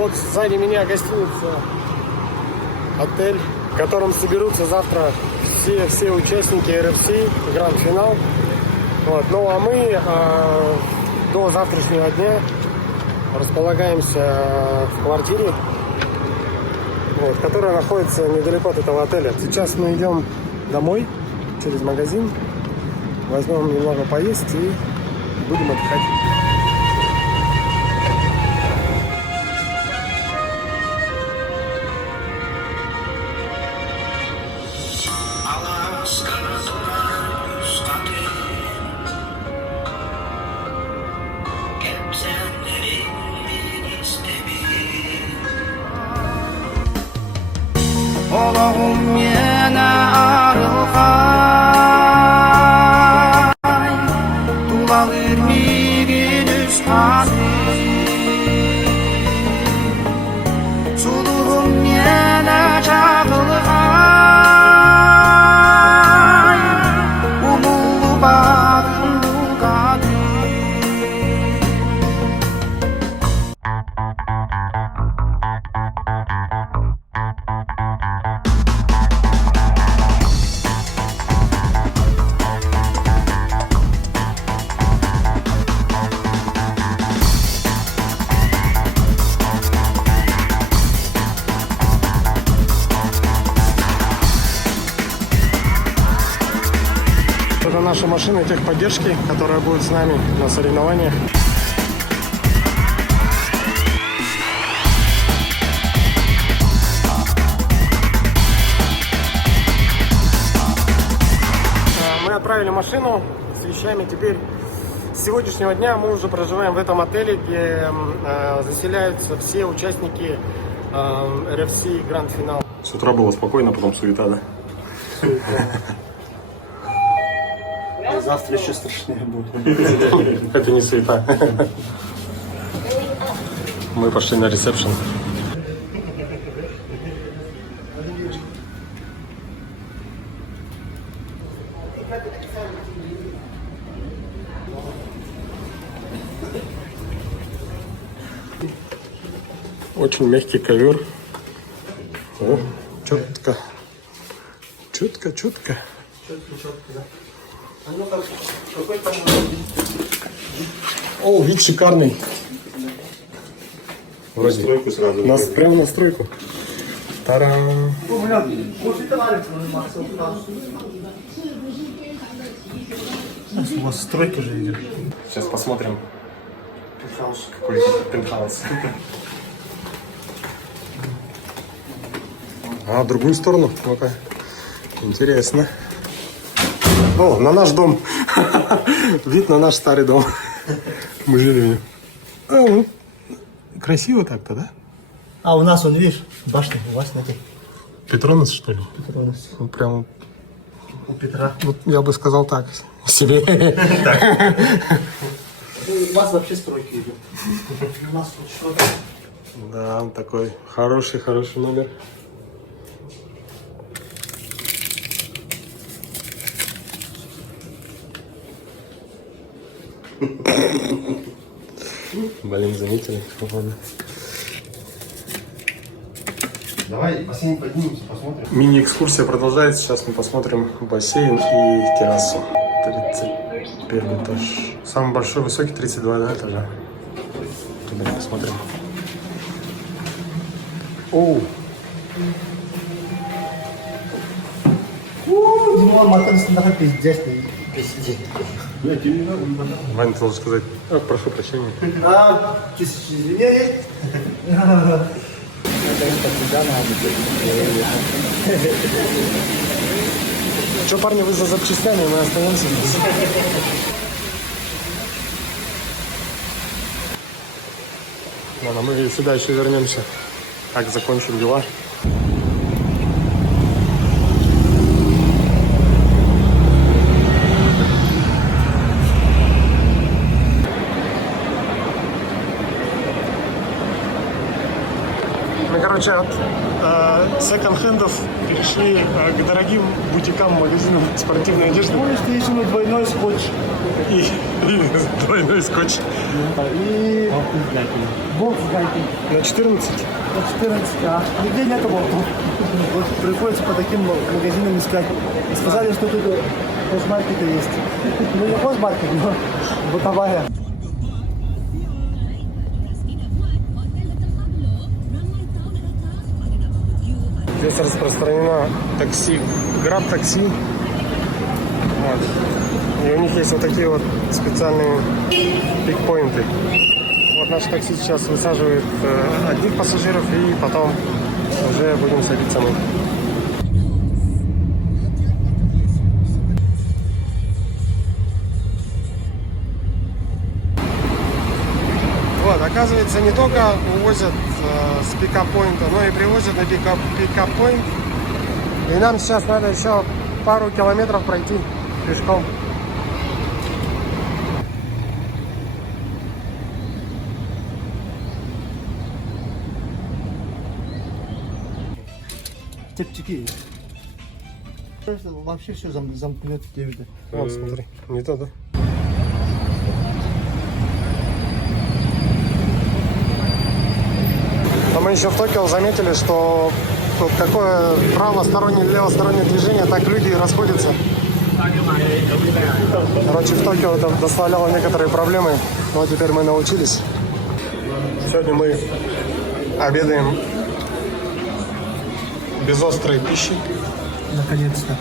Вот сзади меня гостиница, отель, в котором соберутся завтра все участники RFC, гранд-финал. Вот. Ну а мы до завтрашнего дня располагаемся в квартире, вот, которая находится недалеко от этого отеля. Сейчас мы идем домой через магазин, возьмем немного поесть и будем отдыхать. Oğlum yine arılgay Dulalır mirin üstadi Suluğum yine çağılgay Umullu bağın bulgadı Это наша машина техподдержки, которая будет с нами на соревнованиях. Мы отправили машину с вещами. Теперь с сегодняшнего дня мы уже проживаем в этом отеле, где заселяются все участники RFC гранд-финал. С утра было спокойно, потом суета, да? Завтра еще страшнее будет. Это не суета. Мы пошли на ресепшн. Очень мягкий ковер. О, четко. Четко, четко. О, вид шикарный. Вроде. Стройку сразу. Прямо на стройку. Та-дам! У вас стройка же идет. Сейчас посмотрим. Какой пентхаус. А, в другую сторону? Ну-ка. Интересно. О, на наш дом. Вид на наш старый дом. Мы жили в нем. А, ну, красиво так-то, да? А у нас, он, видишь, башня, у вас нету. Петронас, что ли? Петронас. Ну, прям, У Петра. вот я бы сказал так, себе. У вас вообще стройки идет. У нас тут что-то. Да, такой хороший номер. Блин, заметили, ладно. Давай бассейн поднимемся, посмотрим. Мини-экскурсия продолжается. Сейчас мы посмотрим бассейн и террасу. 31 этаж. Самый большой, высокий 32, да, этажа. Туда посмотрим. Оу. Димон, мотор нахуй пиздец, пиздец. Ваня, ты должен сказать, прошу прощения. А, извини. Че, парни, вы за запчастями, мы остаемся здесь. Ладно, мы сюда еще вернемся, как закончим дела. Мы, короче, от секонд-хендов перешли к дорогим бутикам, магазинам спортивной одежды. Помнишь, ты еще на двойной скотч И двойной скотч. И бокс гайки На 14. на 14, а нигде нету болтов. Вот приходится по таким магазинам искать. И сказали, что тут хозмаркеты есть. Ну не хозмаркет, но бытовая. Здесь распространено такси, Grab такси. Вот. И у них есть вот такие вот специальные пикпоинты. Вот наше такси сейчас высаживает одних пассажиров, и потом уже будем садиться мы. Вот, оказывается, не только увозят с пикап-поинта, но и привозят на пикап-поинт. И нам сейчас надо еще пару километров пройти пешком. Тепчики. Вообще все замкнет где-то. Вот, смотри, не то, да? А мы еще в Токио заметили, что тут такое правостороннее, левостороннее движение, так люди и расходятся. Короче, в Токио это доставляло некоторые проблемы, но теперь мы научились. Сегодня мы обедаем без острой пищи. Наконец-то.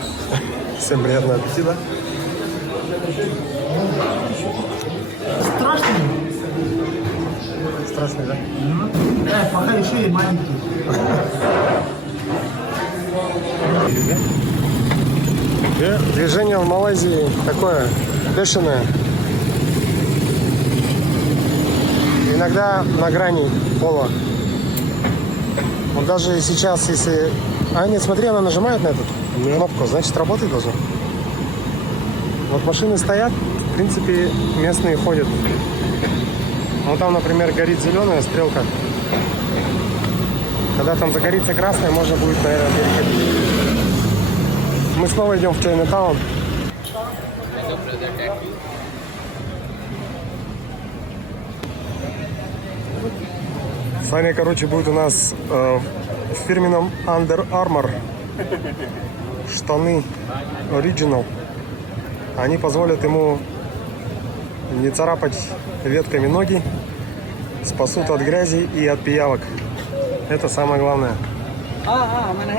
Всем приятного аппетита. Страшно? Страшный, да? Пока еще и маленький. Движение в Малайзии такое бешеное. Иногда на грани пола. Вот даже сейчас, если... А нет, смотри, она нажимает на эту кнопку, значит, работать должно. Вот машины стоят, в принципе, местные ходят. Вот там, например, горит зеленая стрелка. Когда там загорится красная, можно будет, наверное, переходить. Мы снова идем в Чайнатаун. Саня, короче, будет у нас в фирменном Under Armour. Штаны Original. Они позволят ему не царапать ветками ноги, спасут от грязи и от пиявок. Это самое главное.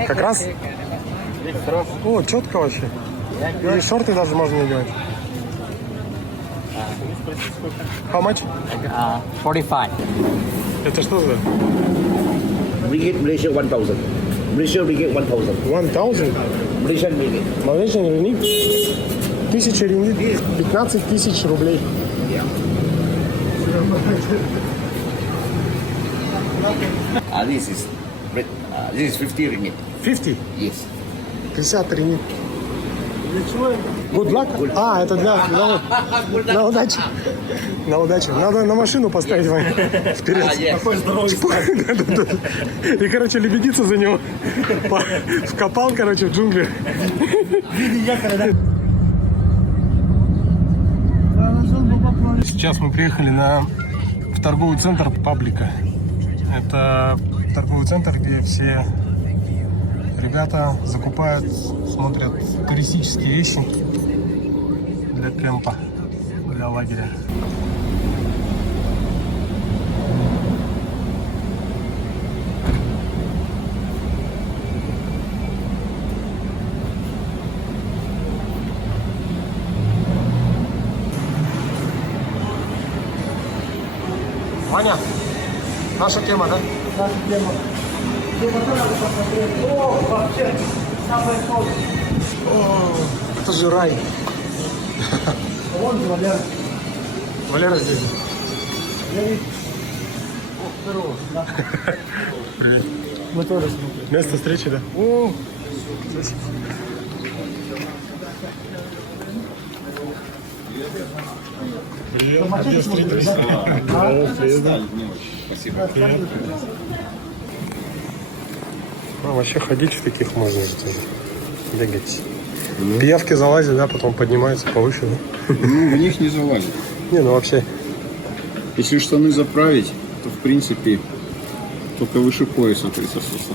Как раз. О, четко вообще. И шорты даже можно надевать. How much? 45. Это что за? Ringgit Malaysia 1000. Malaysia Ringgit 1000. 1000? Malaysian Ringgit. Malaysian ringgit? 1000 ringgit? 15 тысяч рублей. This is 50 ringgit. 50? Yes. 50 ringgit. Good luck? А, это на удачу. На удачу. Надо на машину поставить вперед. Какой здоровый. И, короче, лебедиться за него. Вкопал, короче, в джунгли. Сейчас мы приехали в торговый центр Паблика. Это торговый центр, где все ребята закупают, смотрят туристические вещи для кемпа, для лагеря. Ваня, наша тема, да? Наша тема. О, вообще, самое солнце. Это же рай. Вон же Валера. Валера здесь. Здорово. Да. Привет. Мы тоже смотрим. Место встречи, да? О, привет. Где встретились? Привет. Ну, вообще ходить в таких можно же тоже. Бегать. Пиявки залазят, да, потом поднимаются повыше, да? Ну, в них не залазит. Не, ну вообще. Если штаны заправить, то в принципе только выше пояса присосутся.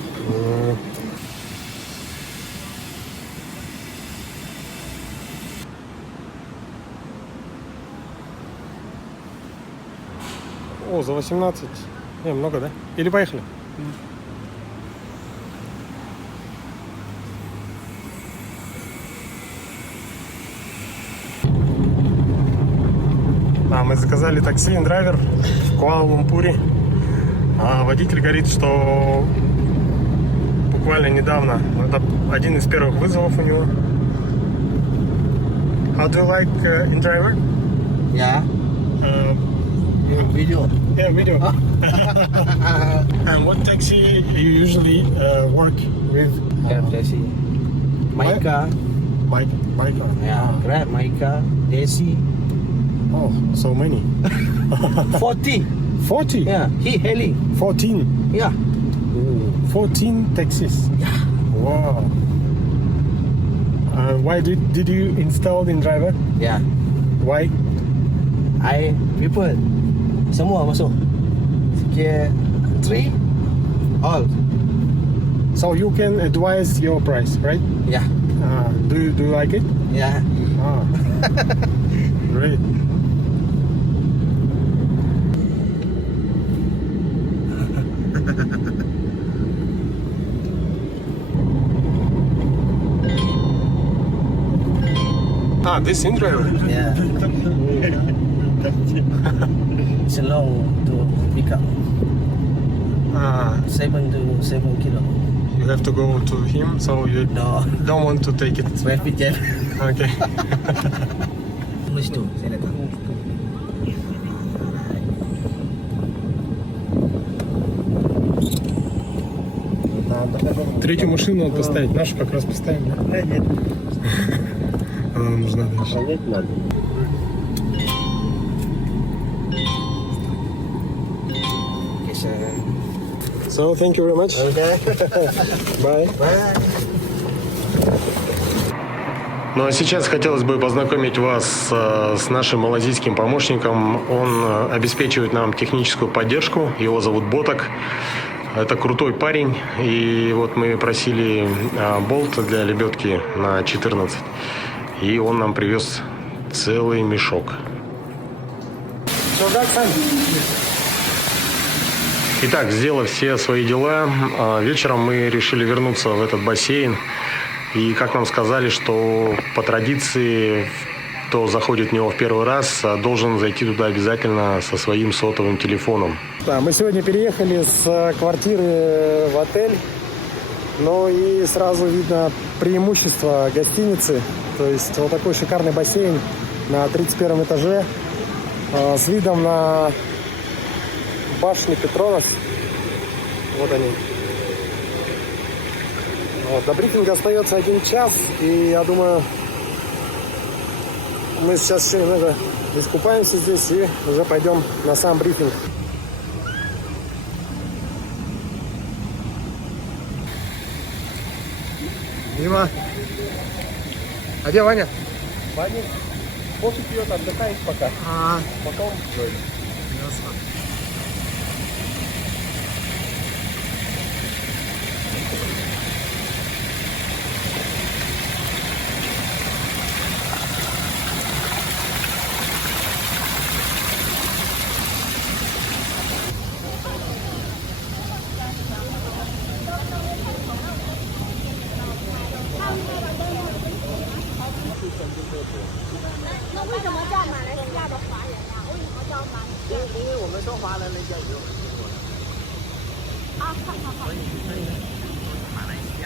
О, за 18. Не, много, да? Или поехали? Мы заказали такси, индрайвер в Куала-Лумпуре. А водитель говорит, что буквально недавно, это один из первых вызовов у него. How do you like InDriver? Yeah. Video. Yeah, video. And what taxi you usually work with? Taxi. My car. My car. Yeah. Grab my car. AC. Oh, so many. 40. 40? Yeah. He hailing. 14. Yeah. 14 taxis. Yeah. Wow. Why did you install InDriver? Yeah. Why? I people semua masuk. Sikit 3 all. So you can advise your price, right? Yeah. Do you like it? Yeah. Ah. Great. This InDriver. Yeah. It's long to pick up. 7 to 7 kilo. You have to go to him, so you No. don't want to take it. Traffic jam. Okay. Di situ, saya datang. Третью машину надо поставить, нашу как раз поставим. Да? Нет. Она нам нужна дальше. Нет, надо. So thank you very much. Okay. Bye. Bye. Ну а сейчас хотелось бы познакомить вас с нашим малазийским помощником. Он обеспечивает нам техническую поддержку. Его зовут Боток. Это крутой парень. И вот мы просили болт для лебедки на 14. И он нам привез целый мешок. Итак, сделав все свои дела, вечером мы решили вернуться в этот бассейн. И как нам сказали, что по традиции, кто заходит в него в первый раз, должен зайти туда обязательно со своим сотовым телефоном. Да, мы сегодня переехали с квартиры в отель. Ну и сразу видно преимущество гостиницы. То есть вот такой шикарный бассейн на 31 этаже с видом на башни Петронас. Вот они. Вот, до брифинга остается 1 час. И я думаю, мы сейчас еще немного искупаемся здесь и уже пойдем на сам брифинг. Дима. А где Ваня? Ваня кофе пьет, отдыхает пока. Потом. Ясно.那为什么叫马来西亚的华人呀？为什么叫马来西亚？因为我们说华人，人家也有很多的。啊，好好好。马来西亚。